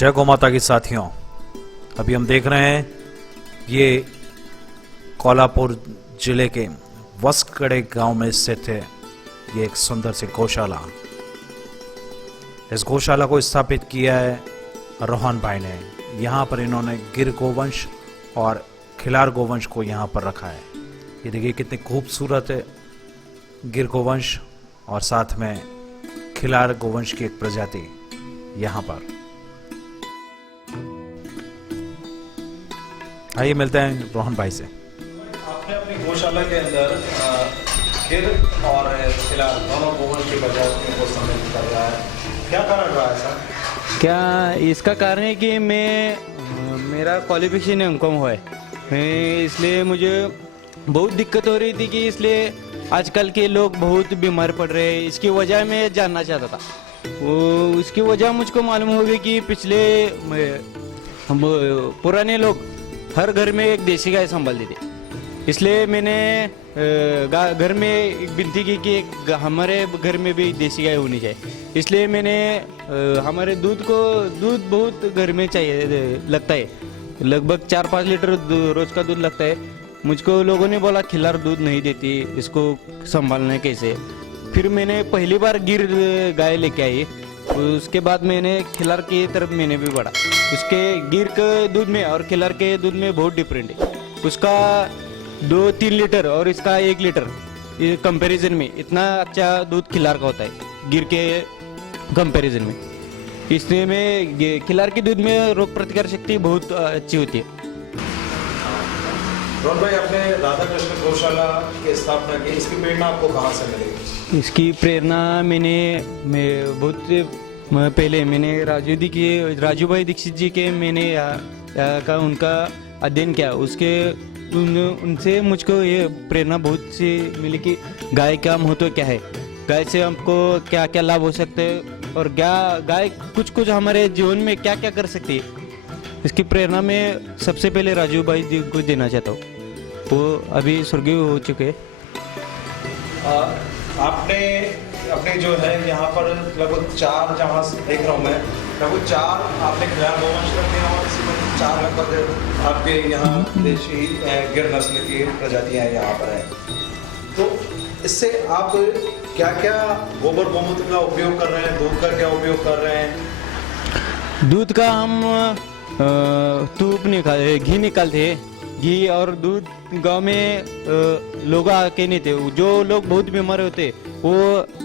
जय गौ माता की साथियों, अभी हम देख रहे हैं ये कोल्हापुर जिले के वस्कड़े गांव में स्थित है ये एक सुंदर सी गौशाला। इस गौशाला को स्थापित किया है रोहन भाई ने। यहाँ पर इन्होंने गिर गोवंश और खिलार गोवंश को यहाँ पर रखा है। ये देखिए कितनी खूबसूरत है गिर गोवंश और साथ में खिलार गोवंश की एक प्रजाति यहाँ पर। आइए मिलते हैं रोहन भाई से। आपने अपनी गौशाला के अंदर गिर और खिलार दोनों गोवंश की प्रजातियों को सम्मिलित कर रहा है, क्या कारण रहा है सर? क्या इसका कारण है कि मेरा क्वालिफिकेशन एमकॉम हुआ है, मैं इसलिए मुझे बहुत दिक्कत हो रही थी कि इसलिए आजकल के लोग बहुत बीमार पड़ रहे हैं। इसकी वजह मैं जानना चाहता था। वो इसकी वजह मुझको मालूम हो गई कि पिछले हम पुराने लोग हर घर में एक देसी गाय संभालते थे। इसलिए मैंने घर में एक विनती की कि हमारे घर में भी देसी गाय होनी चाहिए। इसलिए मैंने हमारे दूध बहुत घर में चाहिए लगता है, लगभग 4-5 लीटर रोज का दूध लगता है। मुझको लोगों ने बोला खिलार दूध नहीं देती, इसको संभालना कैसे। फिर मैंने पहली बार गिर गाय लेके आई, उसके बाद मैंने खिलार की तरफ मैंने भी बढ़ा। उसके गिर के दूध में और खिलार के दूध में बहुत डिफरेंट है। उसका 2-3 लीटर और इसका 1 लीटर कंपैरिजन में इतना अच्छा दूध खिलार का होता है गिर के कंपैरिजन में। इसलिए में खिलार के दूध में रोग प्रतिकार शक्ति बहुत अच्छी होती है। रोहन भाई, आपने राधा कृष्ण गौशाला की स्थापना की, इसकी प्रेरणा आपको कहाँ से मिली? इसकी प्रेरणा मैं बहुत पहले मैंने राजू भाई दीक्षित जी के मैंने यहाँ का उनका अध्ययन किया। उनसे मुझको ये प्रेरणा बहुत सी मिली कि गाय का महत्व क्या है, गाय से हमको क्या क्या लाभ हो सकते हैं और गाय कुछ हमारे जीवन में क्या क्या कर सकती है। इसकी प्रेरणा मैं सबसे पहले राजू भाई जी को देना चाहता हूँ, वो अभी स्वर्गीय हो चुके हैं। आपने अपने जो है यहाँ पर लगभग 4, जहाँ देख रहा हूँ मैं, लगभग 4 आपने खिलार गोवंश रखे हैं और इसी में 4 लगभग आपके यहाँ देशी गिर नस्ल की प्रजातियाँ यहाँ पर हैं। तो इससे आप क्या क्या गोबर गोमूत्र का उपयोग कर रहे हैं, दूध का क्या उपयोग कर रहे हैं? दूध का हम घी निकालते हैं। घी और दूध गांव में लोग आके नहीं थे, जो लोग बहुत बीमार होते वो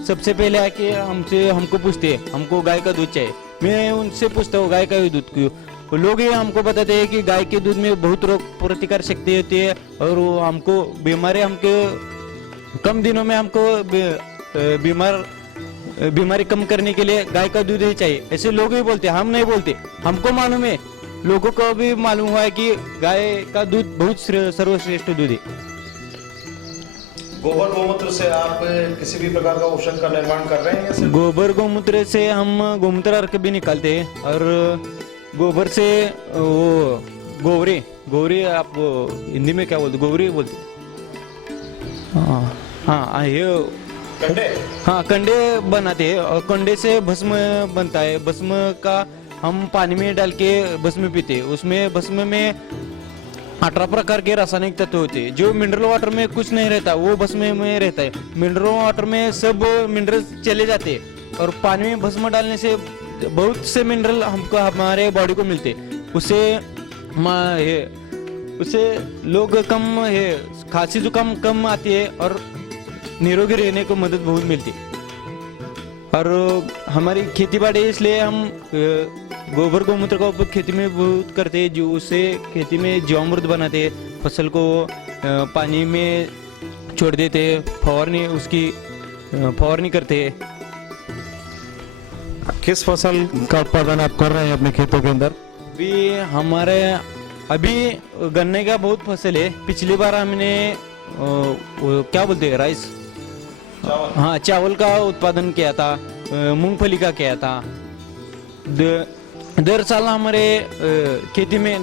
सबसे पहले आके हमको पूछते हैं हमको गाय का दूध चाहिए। मैं उनसे पूछता हूँ गाय का दूध क्यों। लोग ये हमको बताते हैं कि गाय के दूध में बहुत रोग प्रतिकार शक्ति होती है और वो हमको कम दिनों में हमको बीमारी कम करने के लिए गाय का दूध ही चाहिए। ऐसे लोग ही बोलते हैं, हम नहीं बोलते। हमको मालूम है, लोगों को भी मालूम हुआ है कि गाय का दूध बहुत सर्वश्रेष्ठ दूध है। गोबर गोमूत्र से आप किसी भी प्रकार का औषध का निर्माण कर रहे हैं या सिर्फ? गोबर गोमूत्र से हम गोमूत्र अर्क भी निकालते हैं और गोबर से वो गोवरी आप हिंदी में क्या बोलते, गोवरी बोलते? हाँ ये कंडे बनाते हैं और कंडे से भस्म बनता है। भस्म का हम पानी में डाल के भस्म पीते हैं। उसमें भस्म में 18 प्रकार के रासायनिक तत्व होते हैं। जो मिनरल वाटर में कुछ नहीं रहता वो भस्म में रहता है। मिनरल वाटर में सब मिनरल्स चले जाते हैं और पानी में भस्म डालने से बहुत से मिनरल हमको हमारे बॉडी को मिलते हैं। उससे लोग खांसी जुकाम कम आती है और निरोगी रहने को मदद बहुत मिलती है। और हमारी खेती बाड़ी, इसलिए हम गोबर गोमूत्र का उपयोग खेती में बहुत करते हैं, जो उससे खेती में जीवामृत बनाते हैं। फसल को पानी में छोड़ देते हैं, फवारनी करते हैं। किस फसल का उत्पादन आप कर रहे हैं अपने खेतों के अंदर? अभी गन्ने का बहुत फसल है। पिछली बार हमने क्या बोलते हैं राइस, हाँ चावल का उत्पादन किया था, मूंगफली का किया था। दर साल हमारे खेती में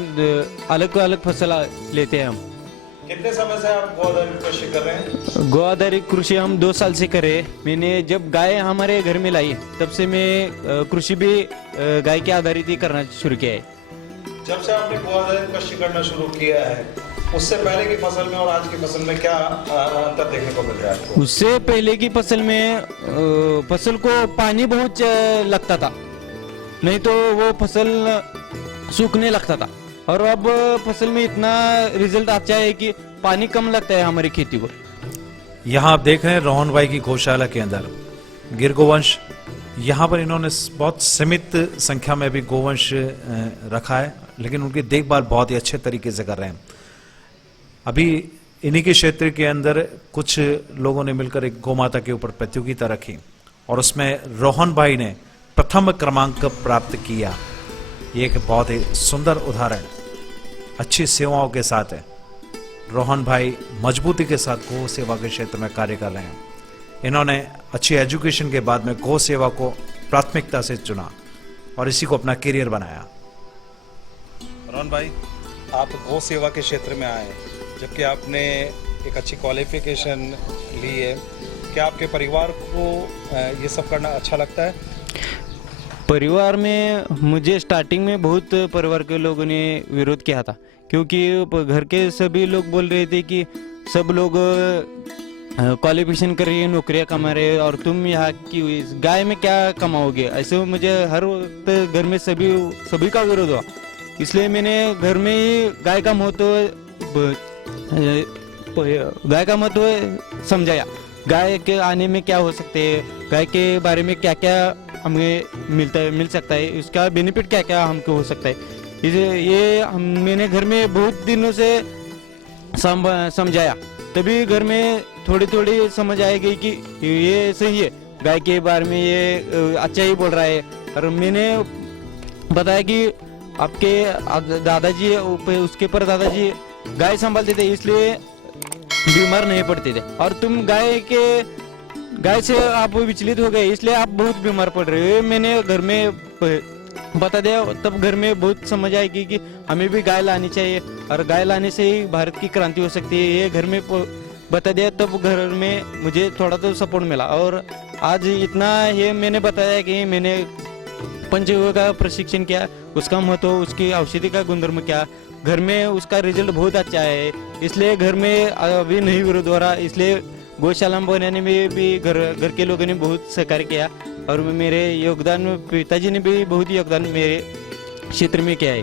अलग अलग फसल लेते हैं हम। कितने समय से आप गौ आधारित कृषि कर रहे हैं? गौ आधारित कृषि हम 2 साल से करे। मैंने जब गाय हमारे घर में लाई तब से मैं कृषि भी गाय के आधारित ही करना शुरू किया है। जब से आपने गौ आधारित कृषि करना शुरू किया है, उससे पहले की फसल में और आज की फसल में क्या अंतर देखने को मिल रहा है आपको? उससे पहले की फसल में फसल को पानी बहुत लगता था, नहीं तो वो फसल सूखने लगता था। और अब फसल में इतना रिजल्ट अच्छा है कि पानी कम लगता है हमारी खेती को। यहाँ आप देख रहे हैं रोहन भाई की गौशाला के अंदर गिर गोवंश। यहाँ पर इन्होंने बहुत सीमित संख्या में भी गोवंश रखा है, लेकिन उनकी देखभाल बहुत ही अच्छे तरीके से कर रहे हैं। अभी इन्हीं के क्षेत्र के अंदर कुछ लोगों ने मिलकर एक गौमाता के ऊपर प्रतियोगिता रखी और उसमें रोहन भाई ने प्रथम क्रमांक प्राप्त किया। ये एक बहुत ही सुंदर उदाहरण अच्छी सेवाओं के साथ है। रोहन भाई मजबूती के साथ गौ सेवा के क्षेत्र में कार्य कर रहे हैं। इन्होंने अच्छी एजुकेशन के बाद में गौ सेवा को प्राथमिकता से चुना और इसी को अपना करियर बनाया। रोहन भाई, आप गौ सेवा के क्षेत्र में आए, जबकि आपने एक अच्छी क्वालिफिकेशन ली है। क्या आपके परिवार को ये सब करना अच्छा लगता है? परिवार में मुझे स्टार्टिंग में बहुत परिवार के लोगों ने विरोध किया था, क्योंकि घर के सभी लोग बोल रहे थे कि सब लोग क्वालिफिकेशन कर रही है, नौकरियां कमा रहे हैं और तुम यहाँ की गाय में क्या कमाओगे। ऐसे मुझे हर वक्त घर में सभी का विरोध हुआ। इसलिए मैंने घर में ही गाय का महत्व समझाया। गाय के आने में क्या हो सकते है, गाय के बारे में क्या क्या हमें मिल सकता है, उसका बेनिफिट क्या क्या हमको हो सकता है। मैंने घर में बहुत दिनों से समझाया, तभी घर में थोड़ी थोड़ी समझ आएगी कि ये सही है, गाय के बारे में ये अच्छा ही बोल रहा है। और मैंने बताया कि आपके दादाजी उसके पर दादाजी गाय संभालते थे, इसलिए बीमार नहीं पड़ते थे। और तुम गाय से आप विचलित हो गए, इसलिए आप बहुत बीमार पड़ रहे हो। मैंने घर में बता दिया, तब घर में बहुत समझ आएगी कि हमें भी गाय लानी चाहिए और गाय लाने से ही भारत की क्रांति हो सकती है। ये घर में बता दिया, तब घर में मुझे थोड़ा तो सपोर्ट मिला। और आज इतना ये मैंने बताया कि मैंने पंचगव्य का प्रशिक्षण किया, उसका महत्व, उसकी औषधि का गुणधर्म क्या, घर में उसका रिजल्ट बहुत अच्छा है। इसलिए घर में अभी नहीं विरोध हो रहा, इसलिए गौशाला बनाने में भी घर के लोगों ने बहुत सहकार्य किया। और मेरे योगदान, पिताजी ने भी बहुत योगदान मेरे क्षेत्र में किया है।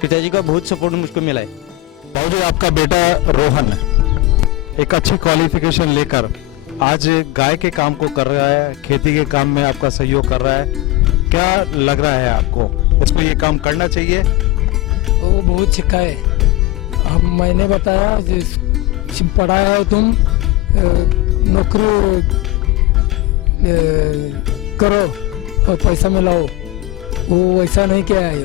पिताजी का बहुत सपोर्ट मुझको मिला है। बाबूजी, आपका बेटा रोहन एक अच्छी क्वालिफिकेशन लेकर आज गाय के काम को कर रहा है, खेती के काम में आपका सहयोग कर रहा है। क्या लग रहा है आपको, इसको ये काम करना चाहिए? वो बहुत सिखा है। हम मैंने बताया पढ़ा है तुम नौकरी करो और पैसा मिलाओ, वो वैसा नहीं किया है।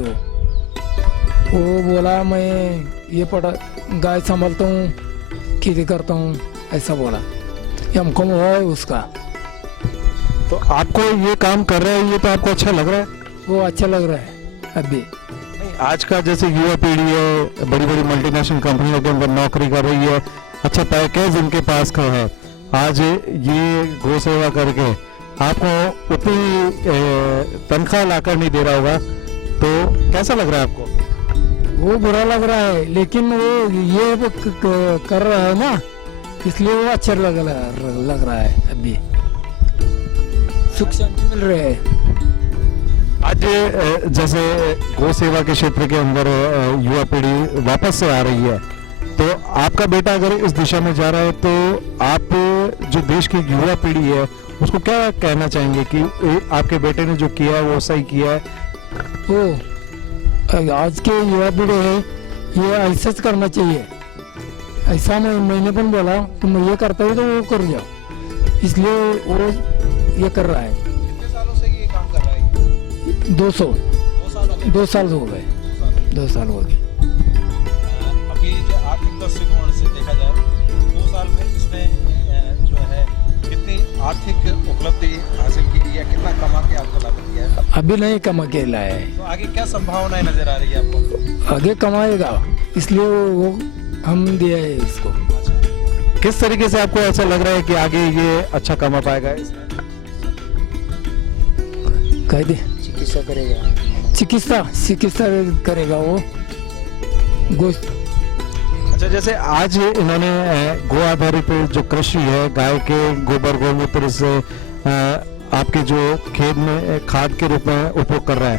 वो बोला मैं ये पढ़ा, गाय संभालता हूँ, खेती करता हूँ, ऐसा बोला। हमको हुआ है उसका। तो आपको ये काम कर रहे हैं, ये तो आपको अच्छा लग रहा है? वो अच्छा लग रहा है। अभी आज का जैसे युवा पीढ़ी है, बड़ी बड़ी मल्टीनेशनल कंपनियों के अंदर नौकरी कर रही है, अच्छा पैकेज इनके पास का है, आज ये गौ सेवा करके आपको उतनी तनख्वाह लाकर नहीं दे रहा होगा, तो कैसा लग रहा है आपको? वो बुरा लग रहा है, लेकिन वो ये कर रहा है ना, इसलिए वो अच्छा लग रहा है। अभी सुख शांति मिल रहे हैं। आज जैसे गौ सेवा के क्षेत्र के अंदर युवा पीढ़ी वापस से आ रही है, तो आपका बेटा अगर इस दिशा में जा रहा है, तो आप जो देश की युवा पीढ़ी है उसको क्या कहना चाहेंगे कि आपके बेटे ने जो किया है वो सही किया है? तो आज के युवा पीढ़ी है, ये ऐसा करना चाहिए। ऐसा मैंने पण बोला, तुम ये करता हो तो वो कर जाओ, इसलिए वो ये कर रहा है। कितने सालों से ये काम कर रहा है? 2 साल हो गए। 2 साल हो गए। अभी जो आर्थिक दृष्टिकोण से देखा जाए, 2 साल में इसने जो है कितनी आर्थिक उपलब्धि हासिल की या कितना कमा के आपको लाभ दिया है? अभी नहीं कमा के लाया है। तो आगे क्या संभावनाएं नजर आ रही है आपको? आगे कमाएगा, इसलिए वो हम दिया है इसको। किस तरीके से आपको ऐसा लग रहा है कि आगे ये अच्छा कमा पाएगा? कह दे चिकित्सा करेगा वो गोश्त। अच्छा, जैसे आज इन्होंने गो आधारित जो कृषि है, गाय के गोबर गौमूत्र से आपके जो खेत में खाद के रूप में उपयोग कर रहा है,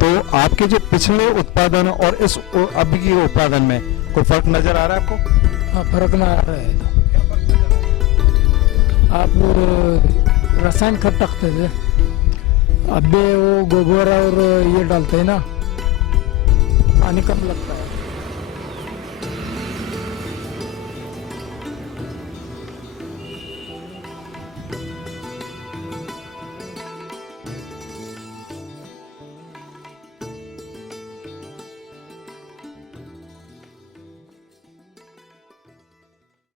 तो आपके जो पिछले उत्पादन और इस अभी के उत्पादन में कोई फर्क नजर आ रहा है आपको? हाँ, फर्क ना आ रहा है। आप रासायन खाद डालते थे, अब वो गोबर और ये डालते हैं ना, पानी कम लगता है।